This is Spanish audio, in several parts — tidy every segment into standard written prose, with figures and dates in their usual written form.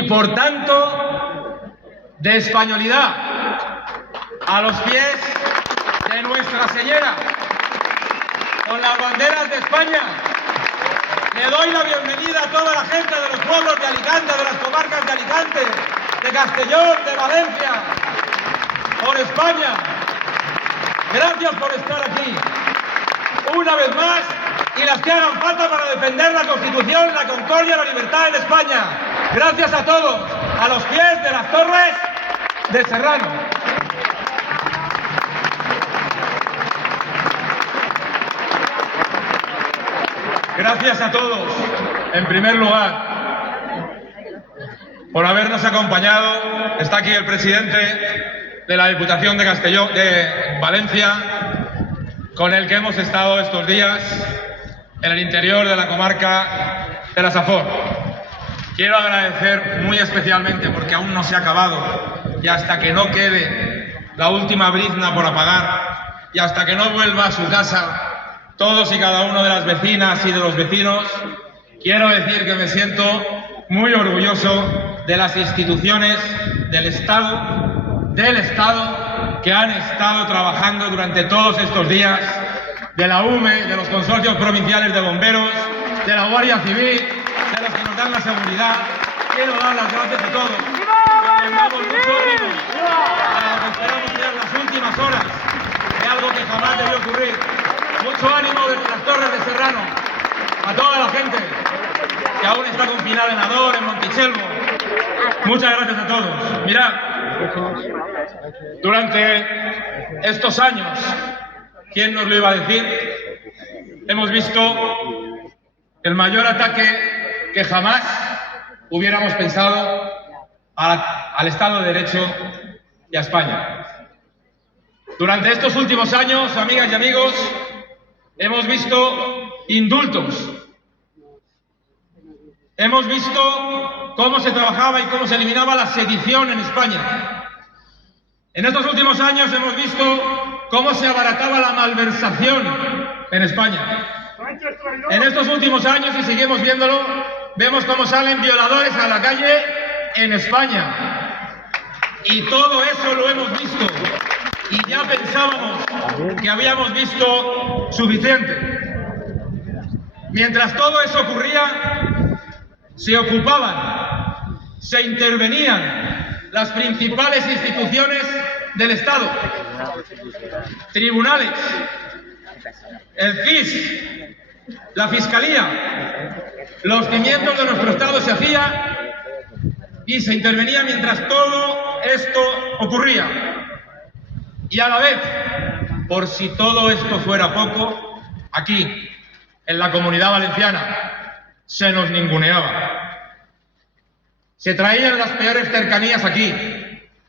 y por tanto de españolidad, a los pies de Nuestra Señora, con las banderas de España. Le doy la bienvenida a toda la gente de los pueblos de Alicante, de las comarcas de Alicante, de Castellón, de Valencia, por España. Gracias por estar aquí una vez más y las que hagan falta para defender la Constitución, la concordia y la libertad en España. Gracias a todos, a los pies de las torres de Serrano. Gracias a todos, en primer lugar, por habernos acompañado. Está aquí el presidente de la Diputación de Castellón, de Valencia, con el que hemos estado estos días en el interior de la comarca de la Safor. Quiero agradecer muy especialmente, porque aún no se ha acabado, y hasta que no quede la última brizna por apagar, y hasta que no vuelva a su casa todos y cada uno de las vecinas y de los vecinos, quiero decir que me siento muy orgulloso de las instituciones del Estado, que han estado trabajando durante todos estos días, de la UME, de los consorcios provinciales de bomberos, de la Guardia Civil, de los que nos dan la seguridad. Quiero dar las gracias a todos. Mandamos mucho ánimo para lo que esperamos ser las últimas horas de algo que jamás debió ocurrir. Mucho ánimo desde las torres de Serrano a toda la gente que aún está confinada en Ador, en Montechelvo. Muchas gracias a todos. Mirad, durante estos años, ¿quién nos lo iba a decir? Hemos visto el mayor ataque que jamás hubiéramos pensado al Estado de Derecho y a España. Durante estos últimos años, amigas y amigos, hemos visto indultos. Hemos visto cómo se trabajaba y cómo se eliminaba la sedición en España. En estos últimos años hemos visto cómo se abarataba la malversación en España. En estos últimos años, y seguimos viéndolo, vemos cómo salen violadores a la calle en España. Y todo eso lo hemos visto. Y ya pensábamos que habíamos visto suficiente. Mientras todo eso ocurría, se ocupaban, se intervenían las principales instituciones del Estado, tribunales, el CIS, la Fiscalía, los cimientos de nuestro Estado se hacían y se intervenía mientras todo esto ocurría. Y a la vez, por si todo esto fuera poco, aquí, en la Comunidad Valenciana, se nos ninguneaba. Se traían las peores cercanías aquí.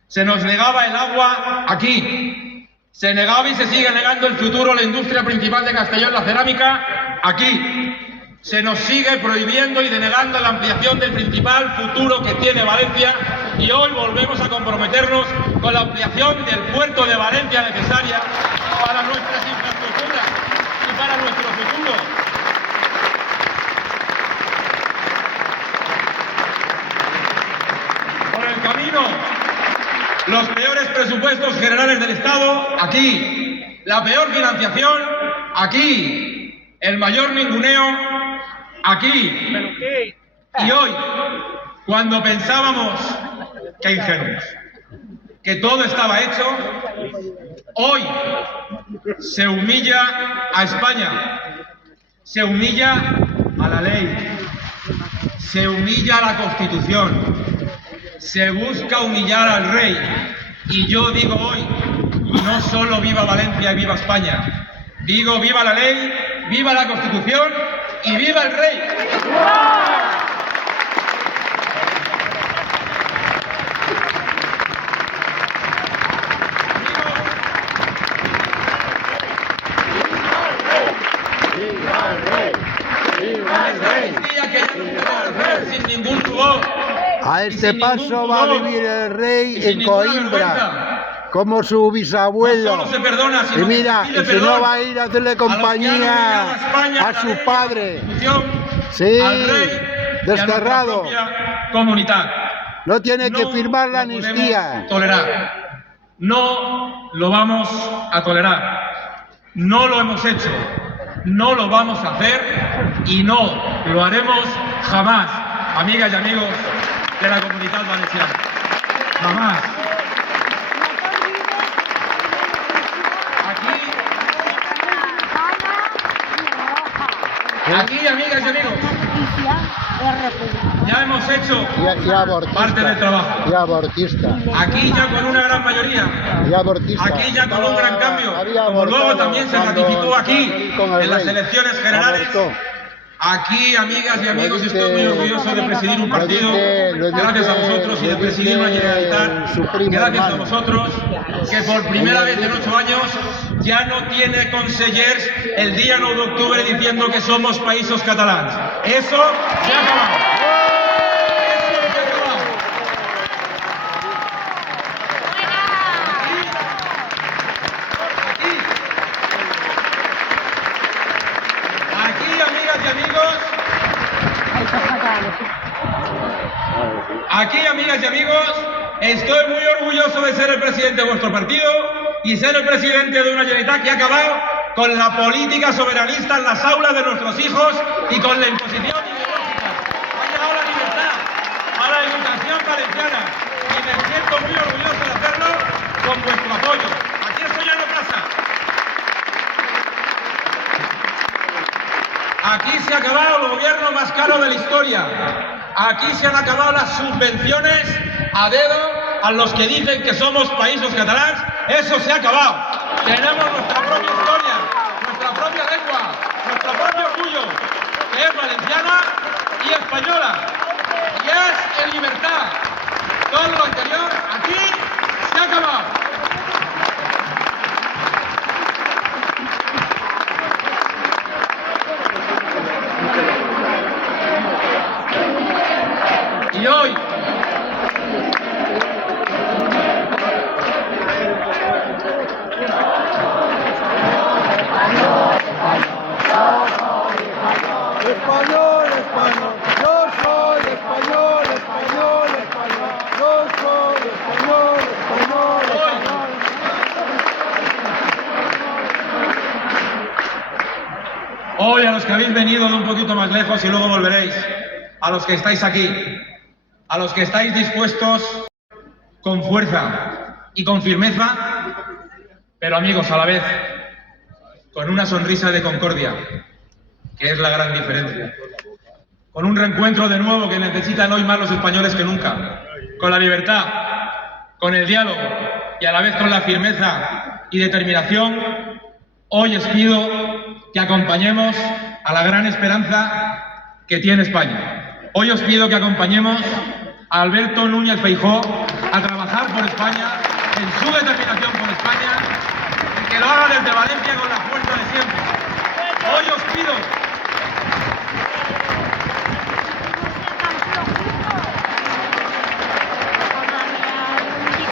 Se nos negaba el agua aquí. Se negaba y se sigue negando el futuro a la industria principal de Castellón, la cerámica, aquí. Se nos sigue prohibiendo y denegando la ampliación del principal futuro que tiene Valencia, y hoy volvemos a comprometernos con la ampliación del puerto de Valencia necesaria para nuestras infraestructuras y para nuestro futuro. Por el camino, los peores presupuestos generales del Estado, aquí. La peor financiación, aquí. El mayor ninguneo, aquí. Y hoy, cuando pensábamos, qué ingenuos, que todo estaba hecho, hoy se humilla a España, se humilla a la ley, se humilla a la Constitución, se busca humillar al rey. Y yo digo hoy, no solo viva Valencia y viva España, digo viva la ley, viva la Constitución y viva el rey. Sin ningún rubor. A este paso va a vivir el rey en Coimbra, como su bisabuelo. No solo se perdona, sino y mira, que se pide y si no perdón va a ir a hacerle compañía a su padre. Sí, al rey desterrado. y a nuestra propia comunidad. No tiene que firmar la lo podemos amnistía. tolerar. No lo vamos a tolerar. No lo hemos hecho. No lo vamos a hacer y no lo haremos jamás, amigas y amigos de la Comunitat Valenciana. Jamás. Aquí, amigas y amigos, ya hemos hecho Y abortista. parte del trabajo. Y abortista. Aquí ya con una gran mayoría. Y abortista. Aquí ya con un gran cambio. Había Como luego abortado también se cuando ratificó aquí con el en las rey. elecciones generales. Abortó. Aquí, amigas y amigos, dice- estoy muy orgulloso de presidir un partido lo dice- gracias a vosotros y de lo presidir una dice Generalitat su primo gracias a hermano. vosotros que por primera vez en 8 años ya no tiene consellers el día 9 de octubre diciendo que somos països catalans. Eso se ha acabado. Eso se ha acabado. Aquí, amigas y amigos, aquí, amigas y amigos, estoy muy orgulloso de ser el presidente de vuestro partido y ser el presidente de una Generalitat que ha acabado con la política soberanista en las aulas de nuestros hijos y con la imposición ideológica. Ha llegado la libertad a la educación valenciana y me siento muy orgulloso de hacerlo con vuestro apoyo. Aquí esto ya no pasa. Aquí se ha acabado el gobierno más caro de la historia. Aquí se han acabado las subvenciones a dedo a los que dicen que somos països catalans. Eso se ha acabado. Tenemos nuestra propia historia, nuestra propia lengua, nuestro propio orgullo, que es valenciana y española. Y es en libertad. Todo lo anterior aquí se ha acabado. Y hoy, Español, español. Yo soy español, español, español. Yo soy español, español, español. hoy a los que habéis venido de un poquito más lejos y luego volveréis, a los que estáis aquí, a los que estáis dispuestos con fuerza y con firmeza, pero amigos a la vez, con una sonrisa de concordia, que es la gran diferencia. Con un reencuentro de nuevo que necesitan hoy más los españoles que nunca. Con la libertad, con el diálogo y a la vez con la firmeza y determinación, hoy os pido que acompañemos a la gran esperanza que tiene España. Hoy os pido que acompañemos a Alberto Núñez Feijóo a trabajar por España, en su determinación por España, y que lo haga desde Valencia con la fuerza de siempre. Hoy os pido